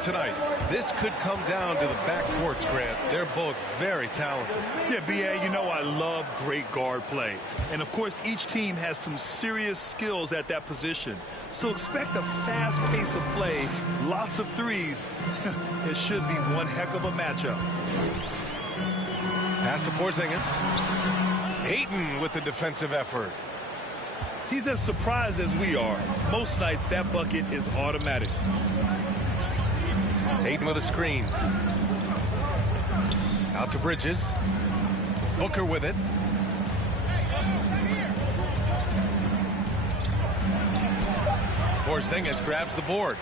tonight. This could come down to the backcourts, Grant. They're both very talented. Yeah, B.A., you know I love great guard play. And, of course, each team has some serious skills at that position. So expect a fast pace of play, lots of threes. It should be one heck of a matchup. Pass to Porzingis. Ayton with the defensive effort. He's as surprised as we are. Most nights, that bucket is automatic. Ayton with a screen. Out to Bridges. Booker with it. Porzingis grabs the board.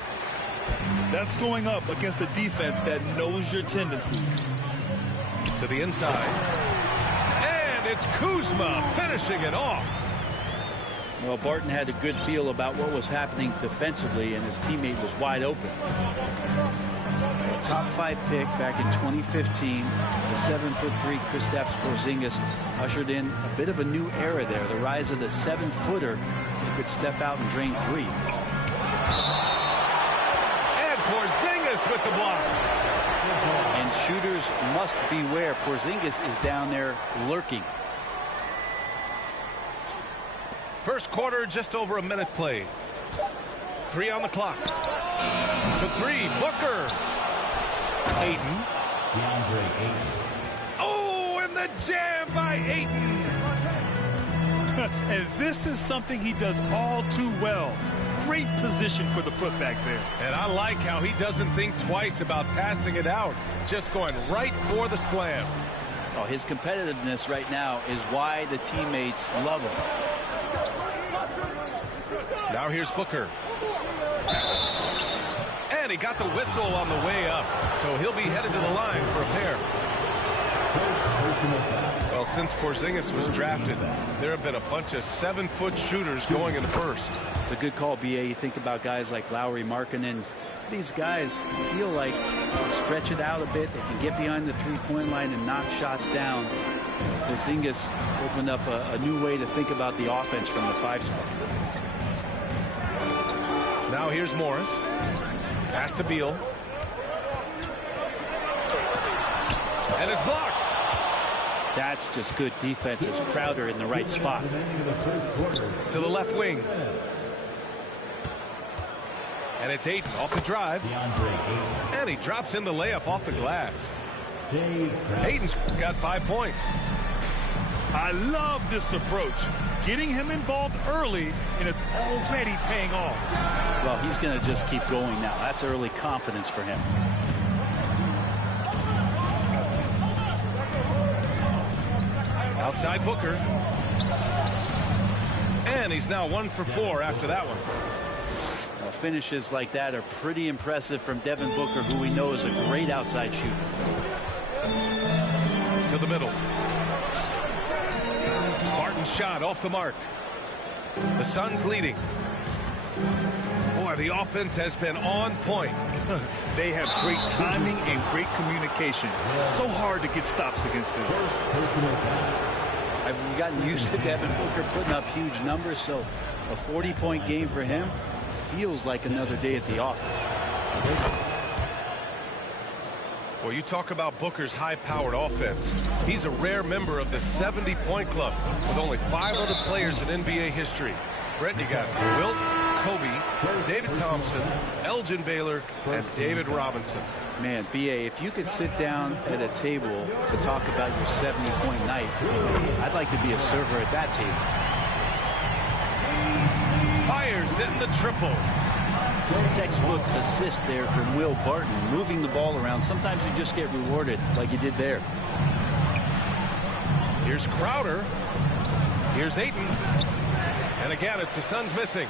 That's going up against a defense that knows your tendencies. To the inside. And it's Kuzma finishing it off. Well, Barton had a good feel about what was happening defensively, and his teammate was wide open. A top 5 pick back in 2015, the 7'3" Kristaps Porzingis ushered in a bit of a new era there, the rise of the 7-footer who could step out and drain threes. And Porzingis with the block. And shooters must beware. Porzingis is down there lurking. First quarter, just over a minute played. 3 on the clock. To 3, Booker. Ayton. Oh, and the jam by Ayton. And this is something he does all too well. Great position for the putback there. And I like how he doesn't think twice about passing it out. Just going right for the slam. Oh, his competitiveness right now is why the teammates love him. Now here's Booker. And he got the whistle on the way up. So he'll be headed to the line for a pair. Well, since Porzingis was drafted, there have been a bunch of 7-foot shooters going in the first. It's a good call, B.A. You think about guys like Lowry, Markkanen. These guys feel like stretch it out a bit. They can get behind the three-point line and knock shots down. Porzingis opened up a new way to think about the offense from the 5 spot. Now here's Morris. Pass to Beal. And it's blocked. That's just good defense as Crowder in the right spot. To the left wing. And it's Ayton off the drive. And he drops in the layup off the glass. Ayton's got 5 points. I love this approach. Getting him involved early, and it's already paying off. Well, he's going to just keep going now. That's early confidence for him. Outside Booker. And he's now 1 for 4 after that one. Well, finishes like that are pretty impressive from Devin Booker, who we know is a great outside shooter. To the middle. Barton's shot off the mark. The Suns leading. Boy, the offense has been on point. They have great timing and great communication. So hard to get stops against them. I've gotten used to Devin Booker putting up huge numbers, so a 40-point game for him feels like another day at the office. Well, you talk about Booker's high-powered offense. He's a rare member of the 70-point club with only 5 other players in NBA history. Brent, you got Wilt, Kobe, David Thompson, Elgin Baylor, and David Robinson. Man, B.A., if you could sit down at a table to talk about your 70-point night, I'd like to be a server at that table. Fires in the triple. Textbook assist there from Will Barton, moving the ball around. Sometimes you just get rewarded like you did there. Here's Crowder. Here's Ayton. And again, it's the Suns missing.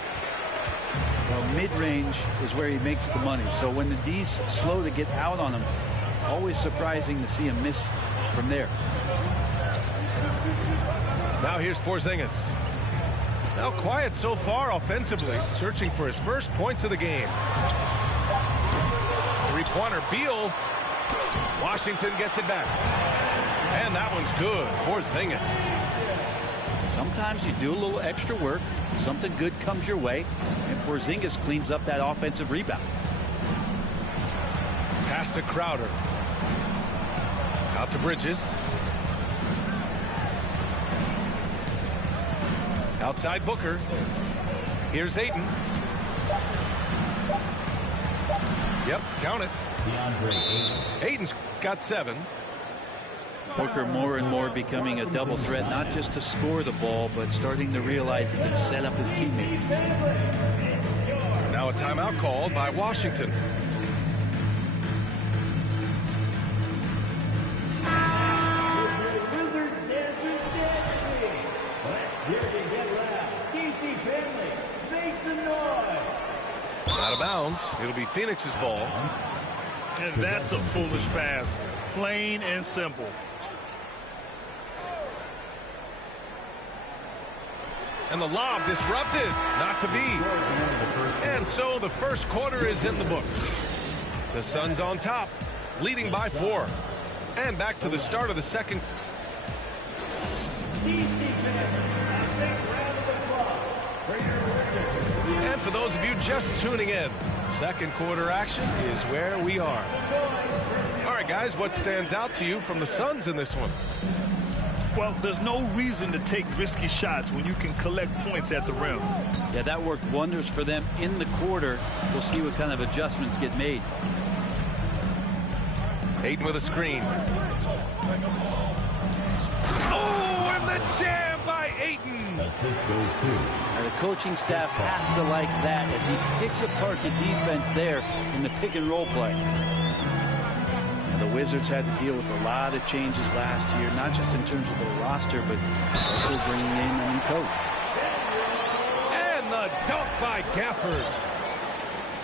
Well, mid-range is where he makes the money. So when the D's slow to get out on him, always surprising to see him miss from there. Now here's Porzingis. Now quiet so far offensively, searching for his first points of the game. Three-pointer, Beal. Washington gets it back. And that one's good. Porzingis. Sometimes you do a little extra work, something good comes your way, and Porzingis cleans up that offensive rebound. Pass to Crowder. Out to Bridges. Outside Booker. Here's Ayton. Yep, count it. Ayton's got 7. Booker more and more becoming a double threat, not just to score the ball, but starting to realize he can set up his teammates. Now a timeout called by Washington. Out of bounds. It'll be Phoenix's ball. And that's a foolish pass. Plain and simple. And the lob disrupted. Not to be. And so the first quarter is in the books. The Suns on top, leading by 4. And back to the start of the second. And for those of you just tuning in, second quarter action is where we are. All right, guys, what stands out to you from the Suns in this one? Well, there's no reason to take risky shots when you can collect points at the rim. Yeah, that worked wonders for them in the quarter. We'll see what kind of adjustments get made. Ayton with a screen. Oh, and the jam by Ayton. Assist goes to. Now, the coaching staff has to like that as he picks apart the defense there in the pick and roll play. And the Wizards had to deal with a lot of changes last year, not just in terms of their roster, but also bringing in a new coach. And the dunk by Gafford.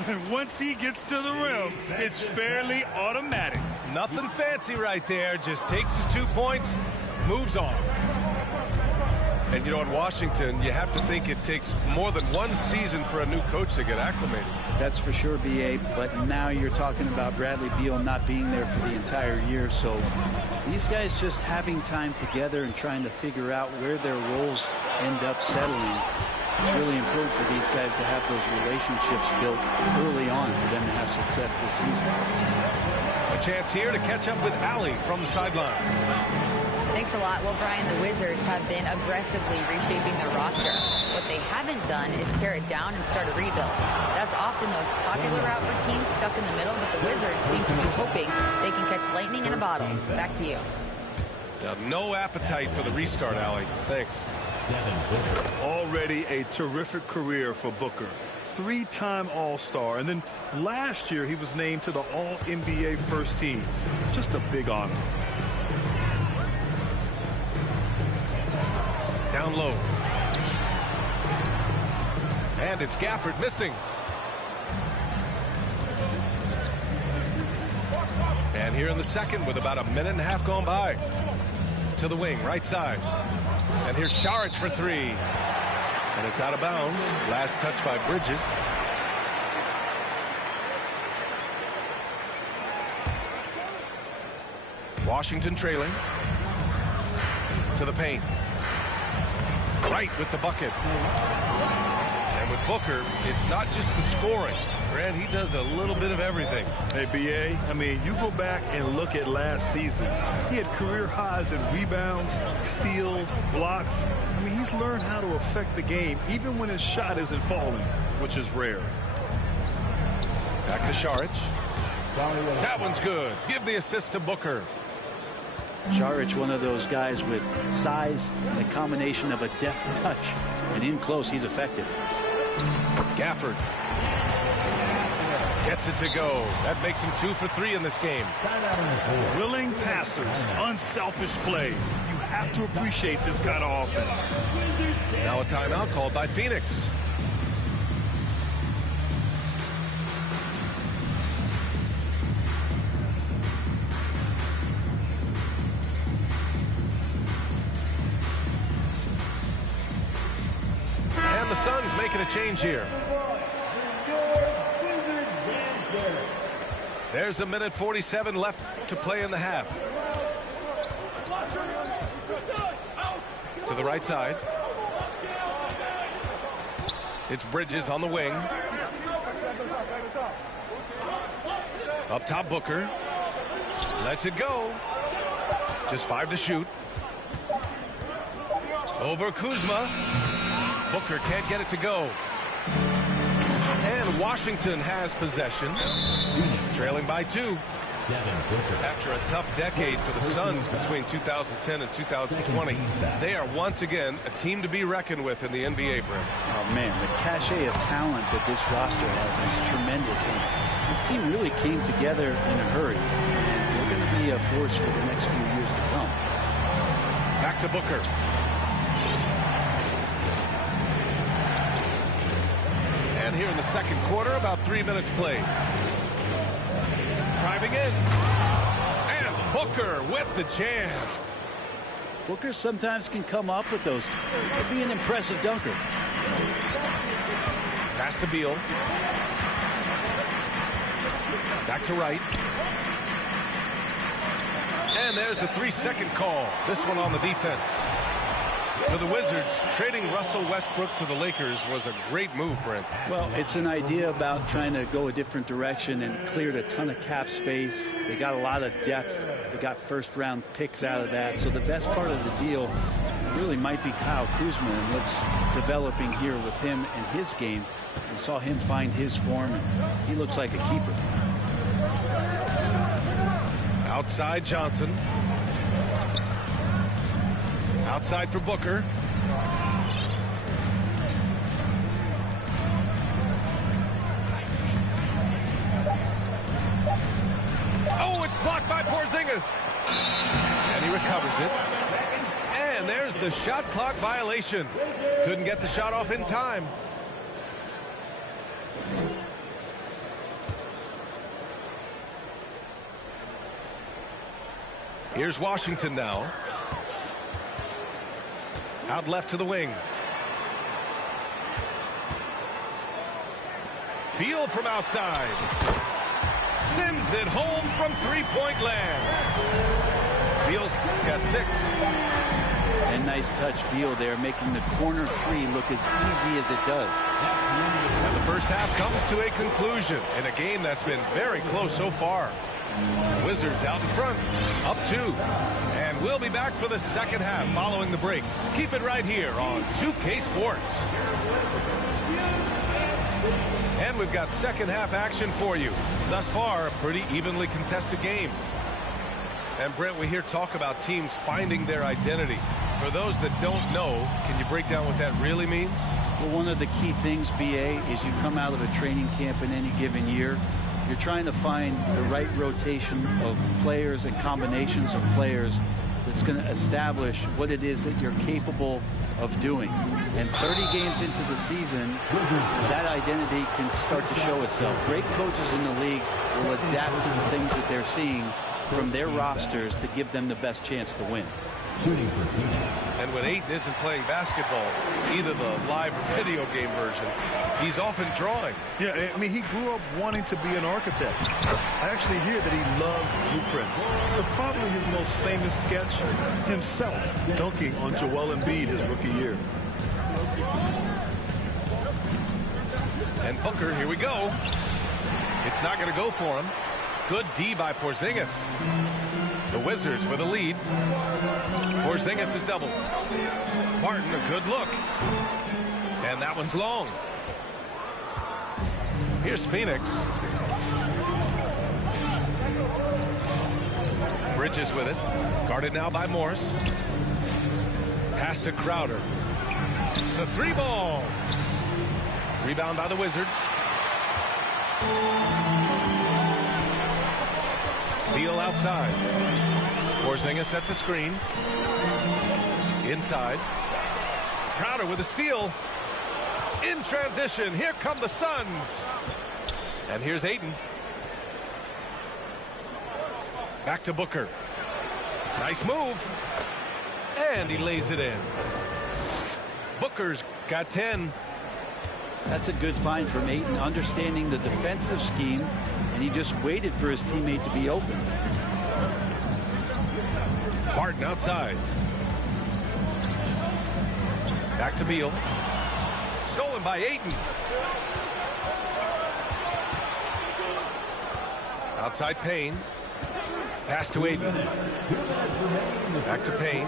And once he gets to the rim, it's fairly automatic. Nothing fancy right there. Just takes his 2 points, moves on. And, you know, in Washington, you have to think it takes more than one season for a new coach to get acclimated. That's for sure, B.A., but now you're talking about Bradley Beal not being there for the entire year. So these guys just having time together and trying to figure out where their roles end up settling. It's really important for these guys to have those relationships built early on for them to have success this season. A chance here to catch up with Allie from the sideline. Thanks a lot. Well, Brian, the Wizards have been aggressively reshaping their roster. What they haven't done is tear it down and start a rebuild. That's often the most popular route for teams stuck in the middle, but the Wizards seem to be hoping they can catch lightning in a bottle. Back to you. No appetite for the restart, Allie. Thanks. Already a terrific career for Booker. 3-time All-Star, and then last year he was named to the All-NBA first team. Just a big honor. Down low. And it's Gafford missing. And here in the second with about a minute and a half gone by. To the wing, right side. And here's Saric for 3. And it's out of bounds. Last touch by Bridges. Washington trailing. To the paint. Right with the bucket. And with Booker, it's not just the scoring. Grant, he does a little bit of everything. Hey, B.A., I mean, you go back and look at last season. He had career highs in rebounds, steals, blocks. I mean, he's learned how to affect the game, even when his shot isn't falling, which is rare. Back to Saric. That one's good. Give the assist to Booker. Saric, one of those guys with size and a combination of a deft touch. And in close, he's effective. Gafford gets it to go. That makes him 2 for 3 in this game. Willing passers, unselfish play. You have to appreciate this kind of offense. Now a timeout called by Phoenix. And the Suns making a change here. There's a minute 47 left to play in the half. To the right side. It's Bridges on the wing. Up top, Booker. Lets it go. Just 5 to shoot. Over Kuzma. Booker can't get it to go. And Washington has possession. Trailing by 2. After a tough decade for the Suns between 2010 and 2020, they are once again a team to be reckoned with in the NBA, Brent. Oh, man, the cachet of talent that this roster has is tremendous. And this team really came together in a hurry. And they're going to be a force for the next few years to come. Back to Booker. And here in the second quarter, about 3 minutes played. Driving in. And Booker with the jam. Booker sometimes can come up with those. Could be an impressive dunker. Pass to Beal. Back to Wright. And there's a 3-second call. This one on the defense. For the Wizards, trading Russell Westbrook to the Lakers was a great move, Brent. Well, it's an idea about trying to go a different direction and cleared a ton of cap space. They got a lot of depth. They got first-round picks out of that. So the best part of the deal really might be Kyle Kuzma and what's developing here with him and his game. We saw him find his form, and he looks like a keeper. Outside Johnson. Outside for Booker. Oh, it's blocked by Porzingis. And he recovers it. And there's the shot clock violation. Couldn't get the shot off in time. Here's Washington now. Out left to the wing. Beal from outside. Sends it home from three-point land. Beal's got 6. And nice touch, Beal there, making the corner 3 look as easy as it does. And the first half comes to a conclusion in a game that's been very close so far. Wizards out in front, up 2. And we'll be back for the second half following the break. Keep it right here on 2K Sports. And we've got second half action for you. Thus far, a pretty evenly contested game. And Brent, we hear talk about teams finding their identity. For those that don't know, can you break down what that really means? Well, one of the key things, BA, is you come out of a training camp in any given year. You're trying to find the right rotation of players and combinations of players that's going to establish what it is that you're capable of doing. And 30 games into the season, that identity can start to show itself. Great coaches in the league will adapt to the things that they're seeing from their rosters to give them the best chance to win. And when Ayton isn't playing basketball, either the live or video game version, he's often drawing. Yeah, I mean, he grew up wanting to be an architect. I actually hear that he loves blueprints. But probably his most famous sketch, himself dunking on Joel Embiid his rookie year. And Booker, here we go. It's not going to go for him. Good D by Porzingis. The Wizards with a lead. Porzingis is doubled. Martin, a good look. And that one's long. Here's Phoenix. Bridges with it. Guarded now by Morris. Pass to Crowder. The 3-ball. Rebound by the Wizards. Beal outside. Porzingis sets a screen. Inside. Crowder with a steal. In transition. Here come the Suns. And here's Ayton. Back to Booker. Nice move. And he lays it in. Booker's got 10. That's a good find from Ayton, understanding the defensive scheme, and he just waited for his teammate to be open. Martin outside. Back to Beal. Stolen by Ayton. Outside Payne. Pass to Aiden. Back to Payne.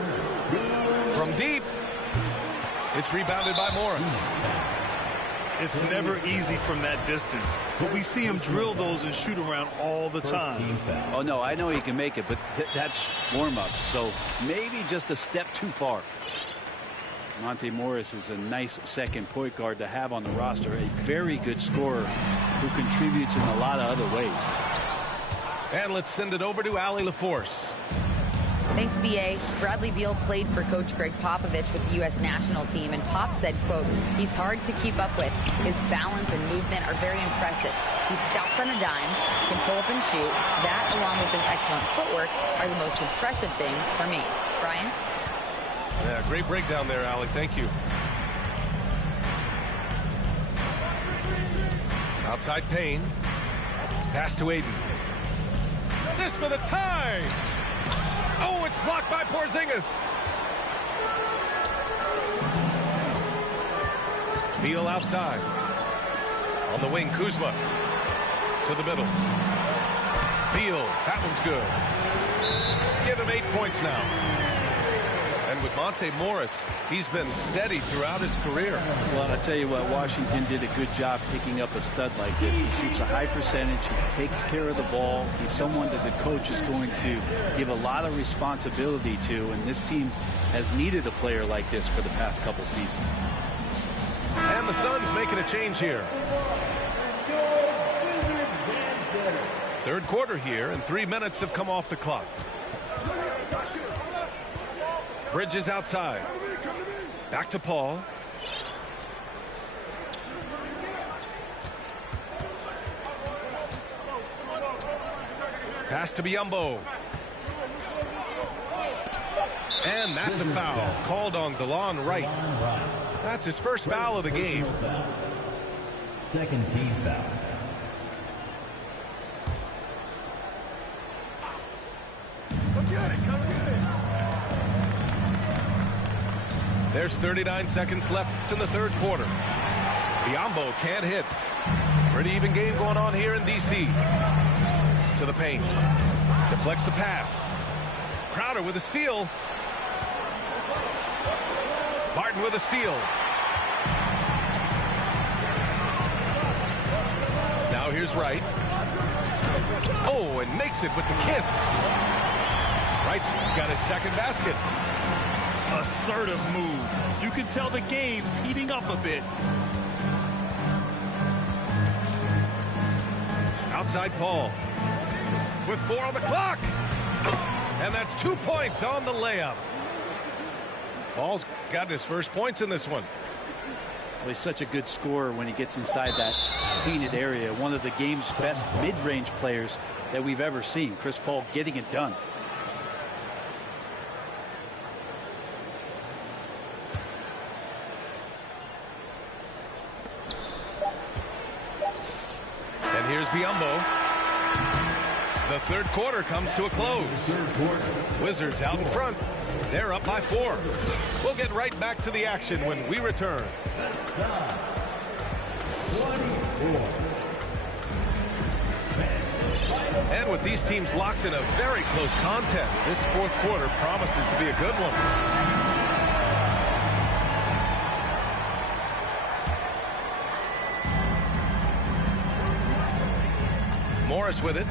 From deep. It's rebounded by Morris. It's never easy from that distance, but we see him drill those and shoot around all the time. Oh, no, I know he can make it, but that's warm-up, so maybe just a step too far. Monte Morris is a nice second point guard to have on the roster, a very good scorer who contributes in a lot of other ways. And let's send it over to Allie LaForce. Thanks, B.A. Bradley Beal played for Coach Greg Popovich with the U.S. national team, and Pop said, quote, he's hard to keep up with. His balance and movement are very impressive. He stops on a dime, can pull up and shoot. That, along with his excellent footwork, are the most impressive things for me. Brian? Yeah, great breakdown there, Allie. Thank you. Outside Payne. Pass to Aiden. This for the tie! Oh, it's blocked by Porzingis. Beal outside. On the wing, Kuzma. To the middle. Beal, that one's good. Give him 8 points now. And with Monte Morris, he's been steady throughout his career. Well, I tell you what, Washington did a good job picking up a stud like this. He shoots a high percentage. He takes care of the ball. He's someone that the coach is going to give a lot of responsibility to, and this team has needed a player like this for the past couple seasons. And the Suns making a change here. Third quarter here, and 3 minutes have come off the clock. Bridges outside. Back to Paul. Pass to Biyombo. And that's a foul called on DeLon Wright. That's his first foul of the game. Second team foul. There's 39 seconds left in the third quarter. Biyombo can't hit. Pretty even game going on here in D.C. To the paint. Deflects the pass. Crowder with a steal. Martin with a steal. Now here's Wright. Oh, and makes it with the kiss. Wright's got his second basket. Assertive move. You can tell the game's heating up a bit. Outside Paul. With 4 on the clock. And that's 2 points on the layup. Paul's got his first points in this one. Well, he's such a good scorer when he gets inside that painted area. One of the game's best mid-range players that we've ever seen. Chris Paul getting it done. And here's Biyombo. The third quarter comes to a close. Wizards out in front. They're up by 4. We'll get right back to the action when we return. And with these teams locked in a very close contest, this fourth quarter promises to be a good one. Morris with it.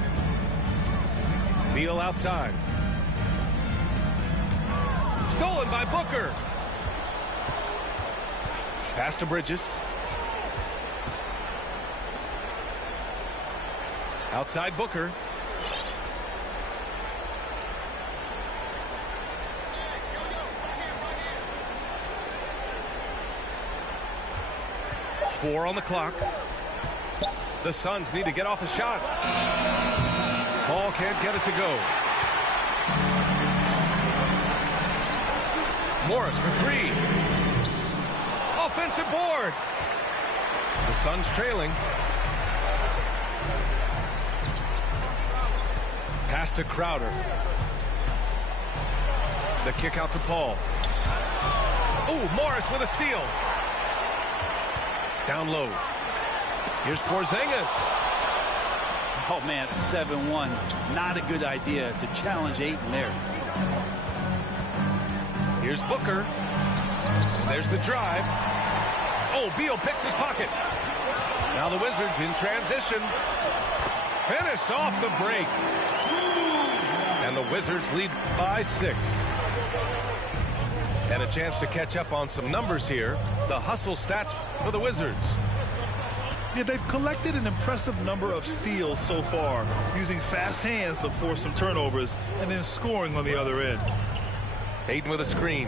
Beal outside. Stolen by Booker. Pass to Bridges. Outside Booker. Four on the clock. The Suns need to get off a shot. Paul can't get it to go. Morris for 3. Offensive board. The Suns trailing. Pass to Crowder. The kick out to Paul. Oh, Morris with a steal. Down low. Here's Porzingis. Oh, man, 7-1. Not a good idea to challenge Ayton there. Here's Booker. And there's the drive. Oh, Beal picks his pocket. Now the Wizards in transition. Finished off the break. And the Wizards lead by 6. And a chance to catch up on some numbers here. The hustle stats for the Wizards. Yeah, they've collected an impressive number of steals so far, using fast hands to force some turnovers and then scoring on the other end. Ayton with a screen.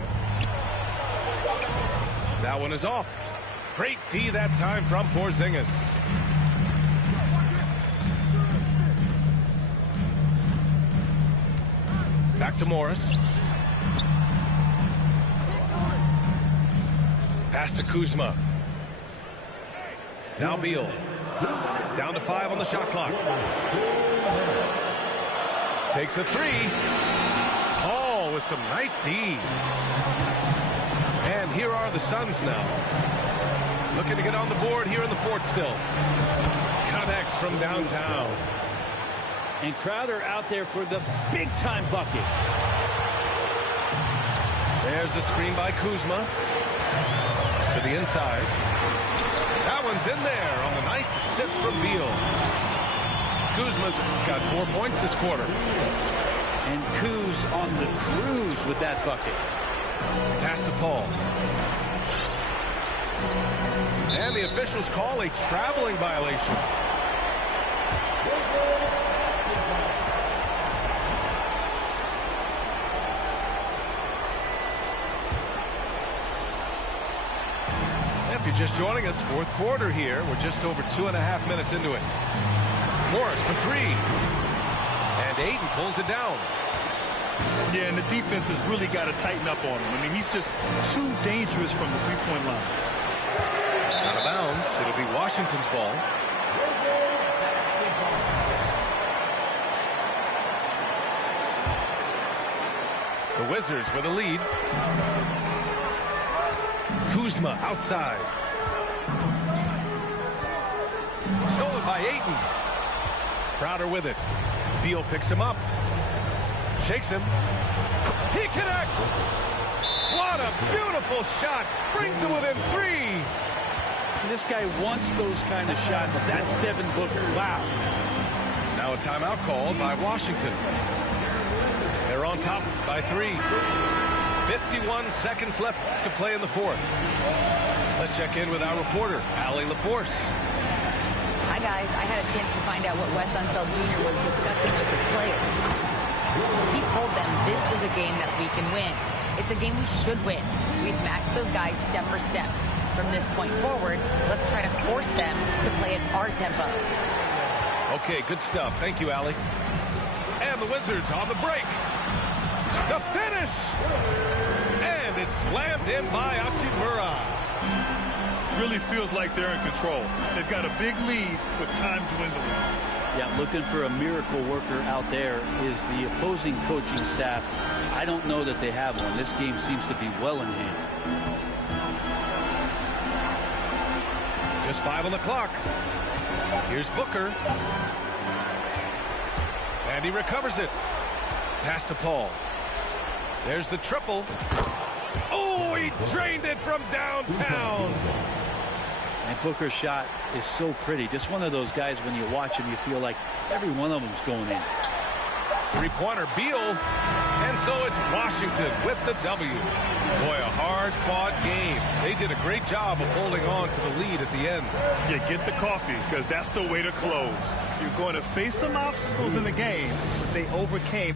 That one is off. Great D that time from Porzingis. Back to Morris. Pass to Kuzma. Now Beal. Down to 5 on the shot clock. Takes a 3. Paul with some nice D. And here are the Suns now. Looking to get on the board here in the fourth still. Connects from downtown. And Crowder out there for the big-time bucket. There's a screen by Kuzma. To the inside. That one's in there on the nice assist from Beal. Kuzma's got 4 points this quarter. And Kuz on the cruise with that bucket. Pass to Paul. And the officials call a traveling violation. If you're just joining us, fourth quarter here. We're just over 2.5 minutes into it. Morris for 3. And Ayton pulls it down. Yeah, and the defense has really got to tighten up on him. I mean, he's just too dangerous from the three-point line. Out of bounds. It'll be Washington's ball. The Wizards with a lead. Kuzma outside. Stolen by Ayton. Crowder with it. Beal picks him up. Shakes him. He connects. What a beautiful shot. Brings him within 3. This guy wants those kind of shots. That's Devin Booker. Wow. Now a timeout called by Washington. They're on top by 3. 51 seconds left to play in the fourth. Let's check in with our reporter, Allie LaForce. Hi, guys. I had a chance to find out what Wes Unseld Jr. was discussing with his players. He told them this is a game that we can win. It's a game we should win. We've matched those guys step for step. From this point forward, let's try to force them to play at our tempo. Okay, good stuff. Thank you, Allie. And the Wizards on the break. The finish! And it's slammed in by Hachimura. Really feels like they're in control. They've got a big lead with time dwindling. Yeah, looking for a miracle worker out there is the opposing coaching staff. I don't know that they have one. This game seems to be well in hand. Just 5 on the clock. Here's Booker. And he recovers it. Pass to Paul. There's the triple. Oh, he drained it from downtown. And Booker's shot is so pretty. Just one of those guys, when you watch him, you feel like every one of them's going in. Three-pointer, Beal. And so it's Washington with the W. Boy, a hard-fought game. They did a great job of holding on to the lead at the end. Yeah, get the coffee, because that's the way to close. You're going to face some obstacles in the game, but they overcame.